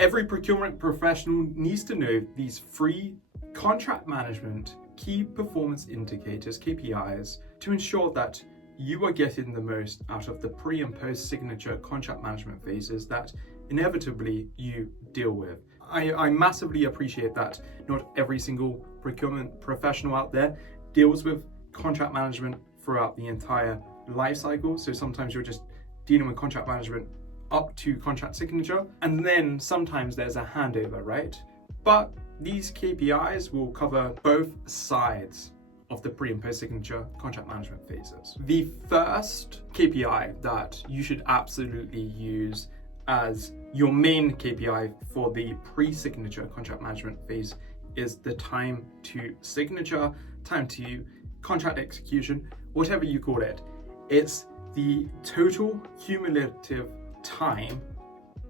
Every procurement professional needs to know these 3 contract management key performance indicators, KPIs, to ensure that you are getting the most out of the pre and post signature contract management phases that inevitably you deal with. I massively appreciate that not every single procurement professional out there deals with contract management throughout the entire life cycle. So sometimes you're just dealing with contract management up to contract signature, and then sometimes there's a handover, right? But these KPIs will cover both sides of the pre and post signature contract management phases. The first KPI that you should absolutely use as your main KPI for the pre-signature contract management phase is the time to signature, time to contract execution, whatever you call it. It's the total cumulative time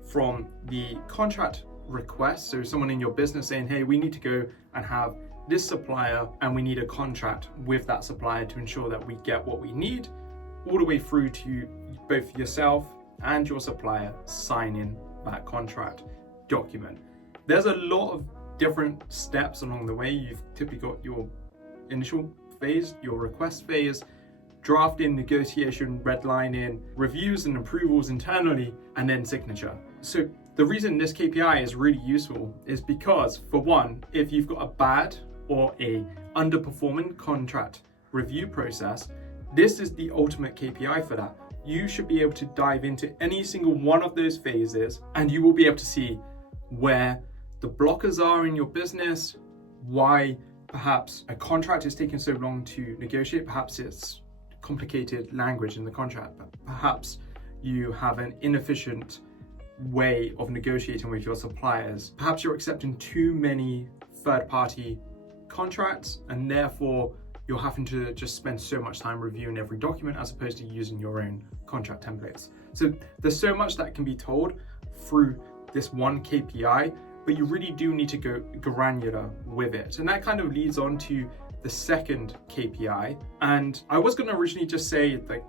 from the contract request, so someone in your business saying, hey, we need to go and have this supplier and we need a contract with that supplier to ensure that we get what we need, all the way through to both yourself and your supplier signing that contract document. There's a lot of different steps along the way. You've typically got your initial phase, your request phase, drafting, negotiation, redlining, reviews and approvals internally, and then signature. So the reason this KPI is really useful is because, for one, if you've got a bad or a underperforming contract review process, this is the ultimate KPI for that. You should be able to dive into any single one of those phases and you will be able to see where the blockers are in your business, why perhaps a contract is taking so long to negotiate. Perhaps it's complicated language in the contract, but perhaps you have an inefficient way of negotiating with your suppliers. Perhaps you're accepting too many third-party contracts and therefore you're having to just spend so much time reviewing every document as opposed to using your own contract templates. So there's so much that can be told through this one KPI, but you really do need to go granular with it. And that kind of leads on to the second KPI. And I was going to originally just say that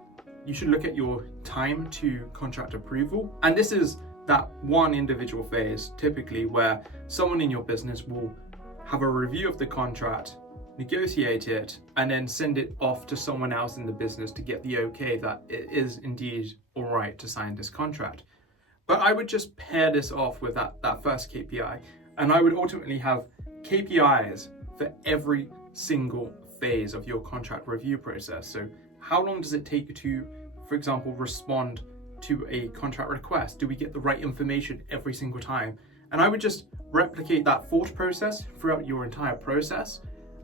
you should look at your time to contract approval. And this is that one individual phase, typically, where someone in your business will have a review of the contract, negotiate it, and then send it off to someone else in the business to get the okay that it is indeed all right to sign this contract. But I would just pair this off with that first KPI, and I would ultimately have KPIs for every single phase of your contract review process. So how long does it take you to, for example, respond to a contract request? Do we get the right information every single time? And I would just replicate that thought process throughout your entire process.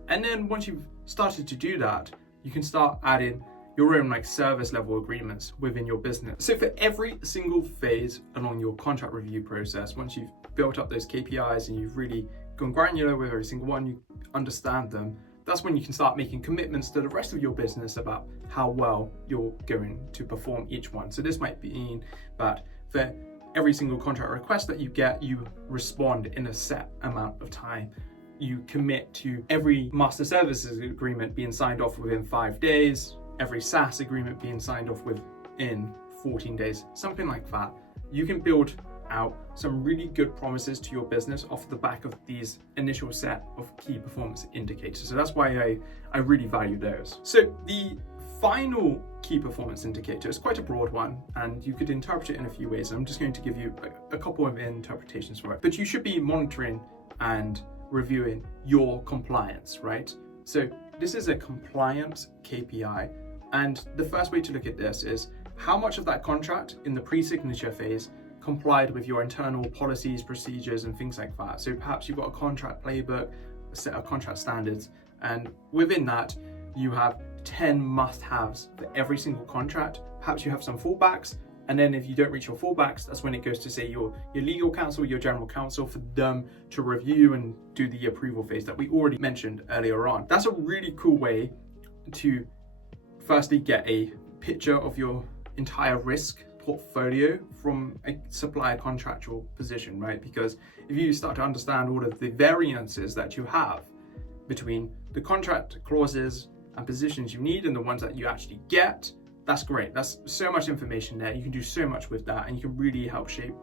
And then once you've started to do that, you can start adding your own service level agreements within your business. So for every single phase along your contract review process, once you've built up those KPIs and you've really gone granular with every single one, you understand them, that's when you can start making commitments to the rest of your business about how well you're going to perform each one. So this might mean that for every single contract request that you get, you respond in a set amount of time. You commit to every master services agreement being signed off within 5 days, every SaaS agreement being signed off within 14 days, something like that. You can build out some really good promises to your business off the back of these initial set of key performance indicators. So that's why I really value those. So the final key performance indicator is quite a broad one and you could interpret it in a few ways. I'm just going to give you a couple of interpretations for it. But you should be monitoring and reviewing your compliance, right? So this is a compliance KPI, and the first way to look at this is how much of that contract in the pre-signature phase complied with your internal policies, procedures, and things like that. So perhaps you've got a contract playbook, a set of contract standards, and within that you have 10 must-haves for every single contract. Perhaps you have some fallbacks, and then if you don't reach your fallbacks, that's when it goes to say your legal counsel, your general counsel, for them to review and do the approval phase that we already mentioned earlier on. That's a really cool way to firstly get a picture of your entire risk portfolio from a supplier contractual position, right? Because if you start to understand all of the variances that you have between the contract clauses and positions you need and the ones that you actually get, that's great. That's so much information there. You can do so much with that, and you can really help shape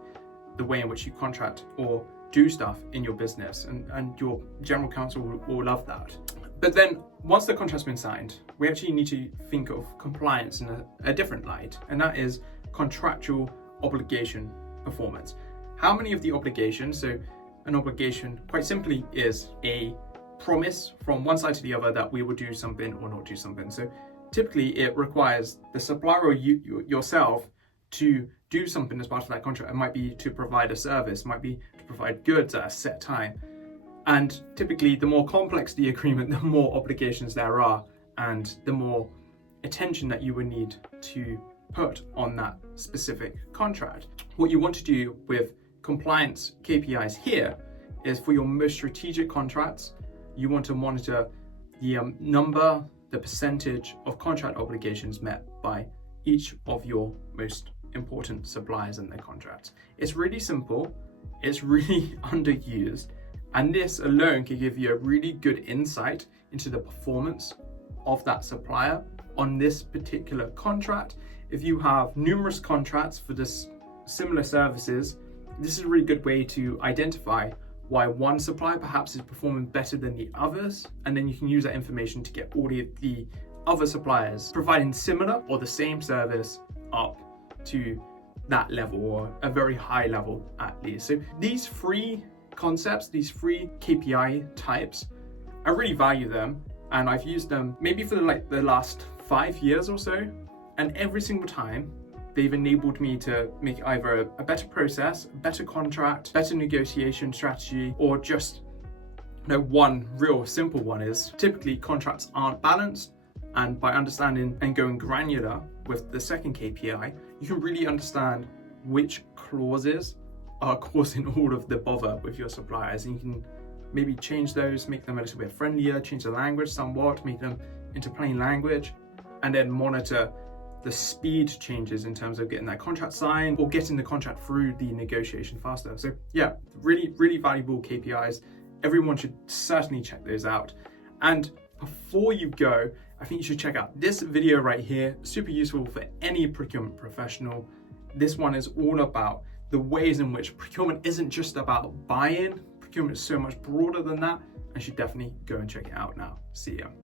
the way in which you contract or do stuff in your business, and your general counsel will love that. But then once the contract's been signed, we actually need to think of compliance in a different light, and that is contractual obligation performance. How many of the obligations, so an obligation quite simply is a promise from one side to the other that we will do something or not do something. So typically it requires the supplier or yourself to do something as part of that contract. It might be to provide a service, might be to provide goods at a set time. And typically the more complex the agreement, the more obligations there are, and the more attention that you would need to put on that specific contract. What you want to do with compliance KPIs here is, for your most strategic contracts, you want to monitor the number, the percentage of contract obligations met by each of your most important suppliers in their contracts. It's really simple, it's really underused, and this alone can give you a really good insight into the performance of that supplier on this particular contract. If you have numerous contracts for this similar services, this is a really good way to identify why one supplier perhaps is performing better than the others, and then you can use that information to get all the other suppliers providing similar or the same service up to that level, or a very high level at least. So these three concepts, these three KPI types, I really value them, and I've used them maybe for the last 5 years or so, and every single time they've enabled me to make either a better process, a better contract, better negotiation strategy, or just one real simple one is typically contracts aren't balanced. And by understanding and going granular with the second KPI, you can really understand which clauses are causing all of the bother with your suppliers. And you can maybe change those, make them a little bit friendlier, change the language somewhat, make them into plain language, and then monitor the speed changes in terms of getting that contract signed or getting the contract through the negotiation faster. So yeah, really, really valuable KPIs. Everyone should certainly check those out. And before you go, I think you should check out this video right here. Super useful for any procurement professional. This one is all about the ways in which procurement isn't just about buying. Procurement is so much broader than that, and you should definitely go and check it out now. See ya.